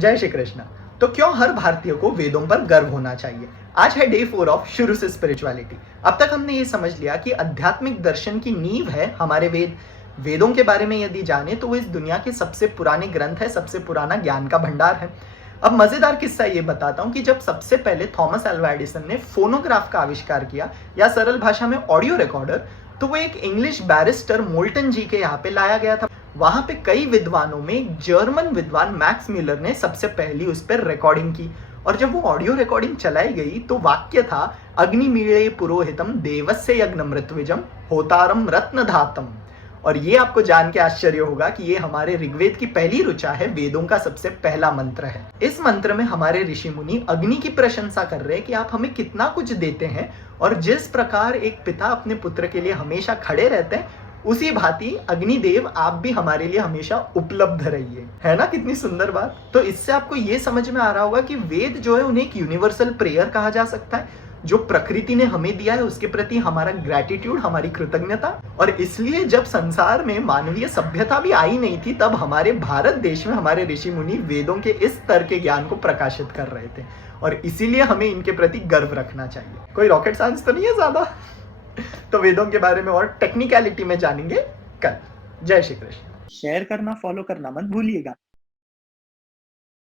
जय श्री कृष्ण। तो क्यों हर भारतीय को वेदों पर गर्व होना चाहिए? आज है डे 4 ऑफ शुरू से स्पिरिचुअलिटी। अब तक हमने ये समझ लिया कि आध्यात्मिक दर्शन की नींव है हमारे वेद। वेदों के बारे में यदि जाने तो वो इस दुनिया के सबसे पुराने ग्रंथ है, सबसे पुराना ज्ञान का भंडार है। अब मजेदार किस्सा ये बताता हूँ कि जब सबसे पहले थॉमस अल्वा एडिसन ने फोनोग्राफ का आविष्कार किया, या सरल भाषा में ऑडियो रिकॉर्डर, तो वो एक इंग्लिश बैरिस्टर मोल्टन जी के यहाँ पे लाया गया था। वहां पे कई विद्वानों में जर्मन विद्वान मैक्स म्यूलर ने सबसे पहली उस पर रिकॉर्डिंग की। और जब वो ऑडियो रिकॉर्डिंग चलाई गई तो वाक्य था, अग्निमीळे पुरोहितम देवस्य यज्ञमृतविजम होतारम रत्नधातम। और ये आपको जान के आश्चर्य होगा कि ये हमारे ऋग्वेद की पहली ऋचा है, वेदों का सबसे पहला मंत्र है। इस मंत्र में हमारे ऋषि मुनि अग्नि की प्रशंसा कर रहे हैं कि आप हमें कितना कुछ देते हैं, और जिस प्रकार एक पिता अपने पुत्र के लिए हमेशा खड़े रहते हैं, उसी भांति अग्निदेव आप भी हमारे लिए हमेशा उपलब्ध रहिए। है ना कितनी सुंदर बात। तो इससे आपको ये समझ में आ रहा होगा कि वेद जो है उन्हें एक यूनिवर्सल प्रेयर कहा जा सकता है, जो प्रकृति ने हमें दिया है उसके प्रति हमारा ग्रैटिट्यूड, हमारी कृतज्ञता। और इसलिए जब संसार में मानवीय सभ्यता भी आई नहीं थी, तब हमारे भारत देश में हमारे ऋषि मुनि वेदों के इस स्तर के ज्ञान को प्रकाशित कर रहे थे, और इसीलिए हमें इनके प्रति गर्व रखना चाहिए। कोई रॉकेट साइंस तो नहीं है ज्यादा। तो वेदों के बारे में और टेक्निकलिटी में जानेंगे कल। जय श्री कृष्ण। शेयर करना, फॉलो करना मत भूलिएगा।